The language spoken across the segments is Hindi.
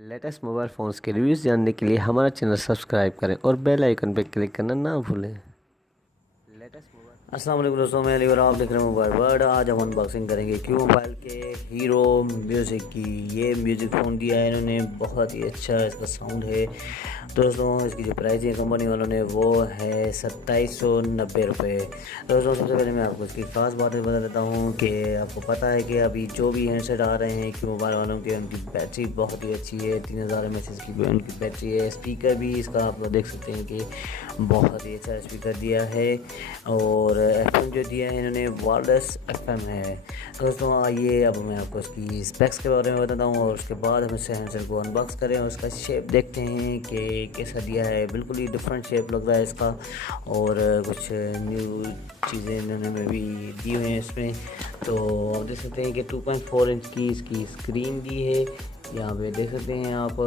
लेटेस्ट मोबाइल फ़ोन्स के रिव्यूज़ जानने के लिए हमारा चैनल सब्सक्राइब करें और बेल आइकन पर क्लिक करना ना भूलें। लेटेस्ट मोबाइल अस्सलाम वालेकुम दोस्तों, मैं अली और आप देख रहे हैं मोबाइल वर्ल्ड। आज हम अनबॉक्सिंग करेंगे क्यू मोबाइल के हीरो म्यूज़िक की। ये म्यूज़िक फ़ोन दिया है इन्होंने, बहुत ही अच्छा इसका साउंड है। दोस्तों इसकी जो प्राइस है कंपनी वालों ने वो है 2790 रुपये। दोस्तों सबसे पहले मैं आपको इसकी ख़ास बातें बता देता हूँ कि आपको पता है कि अभी जो भी हैंडसेट आ रहे हैं क्यू मोबाइल वालों के, उनकी बैटरी बहुत ही अच्छी है। 3000 mAh की उनकी बैटरी है। स्पीकर भी इसका आप देख सकते हैं कि बहुत ही अच्छा स्पीकर दिया है। और FM जो दिया है इन्होंने वायरलेस FM है। दोस्तों आइए अब मैं आपको इसकी स्पेक्स के बारे में बताता हूँ और उसके बाद हम इस हैंडसेट को अनबॉक्स करें और उसका शेप देखते हैं कि कैसा दिया है। बिल्कुल ही डिफरेंट शेप लग रहा है इसका और कुछ न्यू चीज़ें इन्होंने में भी दी हुई हैं इसमें। तो आप देख सकते हैं कि 2.4 इंच की इसकी स्क्रीन दी है, यहाँ पे देख सकते हैं आप।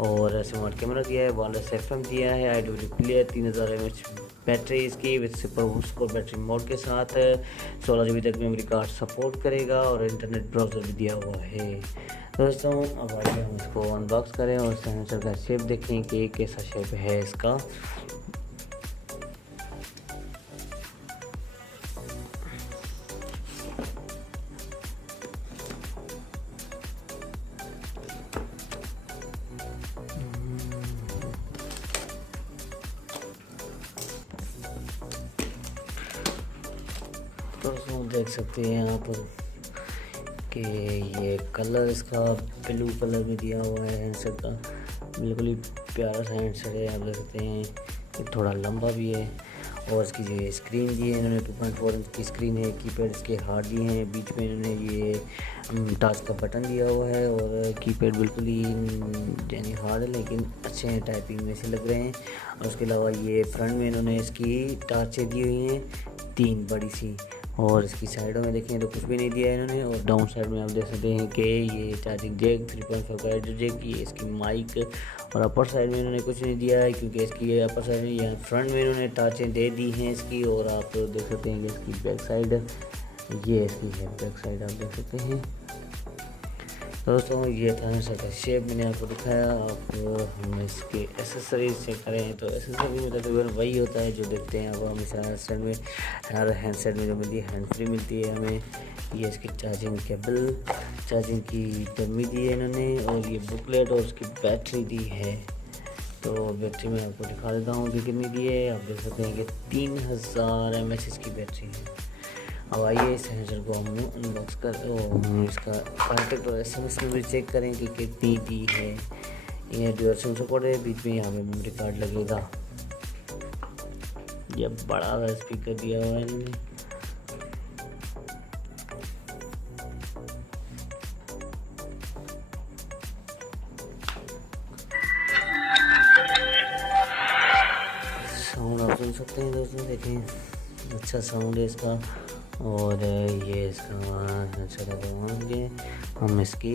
और स्मार्ट कैमरा दिया है, वायरलेस FM दिया है, IWD प्लेयर, 3000 mAh बैटरी इसकी विद सुपर बूस्ट और बैटरी मोड के साथ 16 GB तक मेमोरी कार्ड सपोर्ट करेगा और इंटरनेट ब्राउज़र भी दिया हुआ है। दोस्तों अब आइए हम इसको अनबॉक्स करें और सेंसर का शेप देखें कि कैसा शेप है इसका। दोस्तों देख सकते हैं आप कि ये कलर इसका ब्लू कलर में दिया हुआ है हैंडसेट का। बिल्कुल ही प्यारा सा हैंडसेट है, आप देख सकते हैं। ये थोड़ा लंबा भी है और इसकी जो स्क्रीन दी है इन्होंने 2.4 इंच की स्क्रीन है। कीपैड इसके हार्ड दिए हैं, बीच में इन्होंने ये टच का बटन दिया हुआ है और कीपैड बिल्कुल ही यानी हार्ड है लेकिन अच्छे हैं, टाइपिंग में से लग रहे हैं। और उसके अलावा ये फ्रंट में इन्होंने इसकी टार्चें दी हुई हैं 3 बड़ी सी, और इसकी साइडों में देखें तो कुछ भी नहीं दिया है इन्होंने। और डाउन साइड में आप देख सकते हैं कि ये चार्जिंग जैक 3.5 का एडियो जैक की, इसकी माइक। और अपर साइड में इन्होंने कुछ नहीं दिया है क्योंकि इसकी अपर साइड में या फ्रंट में इन्होंने टाचें दे दी हैं इसकी। और आप देख सकते हैं कि इसकी बैक साइड, ये इसकी है बैक साइड, आप देख सकते हैं। दोस्तों ये था हैंडसेट का शेप, मैंने आपको दिखाया। आप हम इसके एसेसरीज चेक करें तो एसेसरी में तकरीबन वही होता है जो देखते हैं आप हमेशा हैंडसेट में। हर हैंडसेट में जो मिलती है हैंड फ्री मिलती है हमें। ये इसकी चार्जिंग केबल, चार्जिंग की डमी दी है इन्होंने, और ये बुकलेट और उसकी बैटरी दी है। तो बैटरी में आपको दिखा देता हूँ कि कितनी दी है। आप देख सकते हैं कि 3000 mAh की बैटरी है। अब आइए इस हैंडसेट को हम अनबॉक्स कर हम इसका कॉन्टेक्ट और SMS में भी चेक करें कि कितनी दी है। ये ड्यूअल सिम सपोर्ट है, बीच में यहाँ पे मेमोरी कार्ड लगेगा। ये बड़ा सा स्पीकर दिया हुआ है इन्होंने। साउंड आप सुन सकते हैं दोस्तों, देखें अच्छा साउंड है इसका। और ये इसका होंगे हम इसकी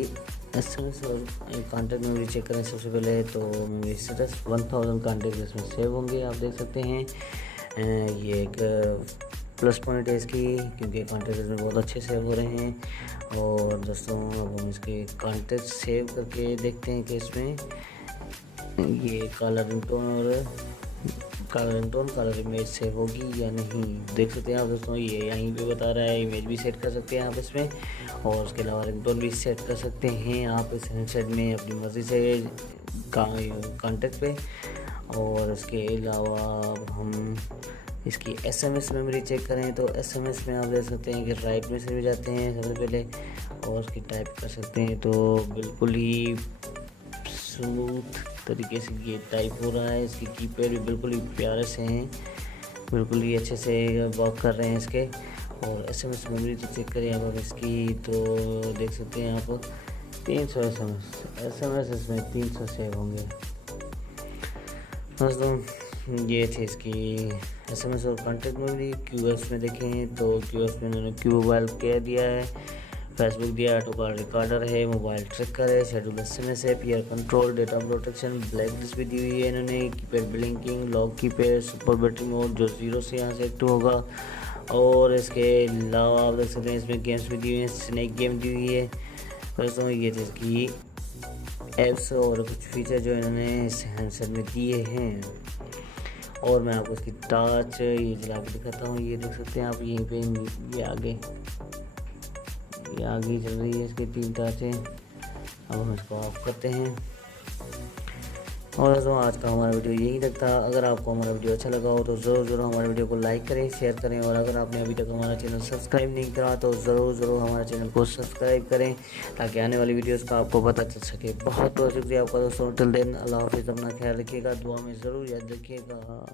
SMS और कॉन्टेक्ट मेमोरी चेक करें। सबसे पहले तो मेमोरी स्टेटस 1000 कॉन्टेक्ट इसमें सेव होंगे, आप देख सकते हैं। ये एक प्लस पॉइंट है इसकी क्योंकि कॉन्टेक्ट इसमें बहुत अच्छे सेव हो रहे हैं। और दोस्तों अब हम इसके कॉन्टेक्ट सेव करके देखते हैं कि इसमें ये काला रिंगटोन और कलर इमेज सेव होगी या नहीं। देख सकते हैं आप दोस्तों, ये यहीं पे बता रहा है। इमेज भी सेट कर सकते हैं आप इसमें, और उसके अलावा रिंगटोन भी सेट कर सकते हैं आप इस हैंडसेट में अपनी मर्ज़ी से कॉन्टेक्ट पे। और इसके अलावा हम इसकी SMS मेमोरी चेक करें तो SMS में आप देख सकते हैं कि राइट में से भी जाते हैं सबसे पहले, और उसकी टाइप कर सकते हैं तो बिल्कुल ही स्मूथ तरीके से ये टाइप हो रहा है। इसकी कीपैड भी बिल्कुल ही प्यारे से हैं, बिल्कुल ही अच्छे से वर्क कर रहे हैं इसके। और SMS मेमोरी तो चेक करें अब इसकी तो देख सकते हैं आप 300 SMS इसमें 300 सेव होंगे। दोस्तों ये थी इसकी SMS और कॉन्टेक्ट मेमोरी। QoS में देखें तो QoS में इन्होंने क्यू मोबाइल क्या दिया है, फेसबुक दिया, ऑटो कॉल रिकॉर्डर है, मोबाइल ट्रैकर है, शेड्यूल SMS है, PR control, data protection, black list भी दी हुई है इन्होंने। Keypad blinking, lock keypad, super battery mode जो 0 से यहाँ से एक्टिव होगा। और इसके अलावा आप देख सकते हैं इसमें गेम्स भी दी हुई हैं, स्नैक गेम दी हुई है। दोस्तों ये थी इसकी ऐप्स और कुछ फीचर जो इन्होंने इस हैंडसेट में दिए हैं। और मैं आपको इसकी टच ये जला के दिखाता हूँ। ये देख सकते हैं आप यहीं पे, ये आगे चल रही है, इसकी 3 टचें। अब हम इसको ऑफ करते हैं। और दोस्तों आज का हमारा वीडियो यहीं तक था। अगर आपको हमारा वीडियो अच्छा लगा हो तो ज़रूर हमारे वीडियो को लाइक करें, शेयर करें। और अगर आपने अभी तक हमारा चैनल सब्सक्राइब नहीं करा तो ज़रूर हमारे चैनल को सब्सक्राइब करें, ताकि आने वाली वीडियोस का आपको पता चल सके। बहुत बहुत शुक्रिया आपका दोस्तों। टिल देन अल्लाह हाफिज़। अपना ख्याल रखिएगा, दुआ में ज़रूर याद रखिएगा।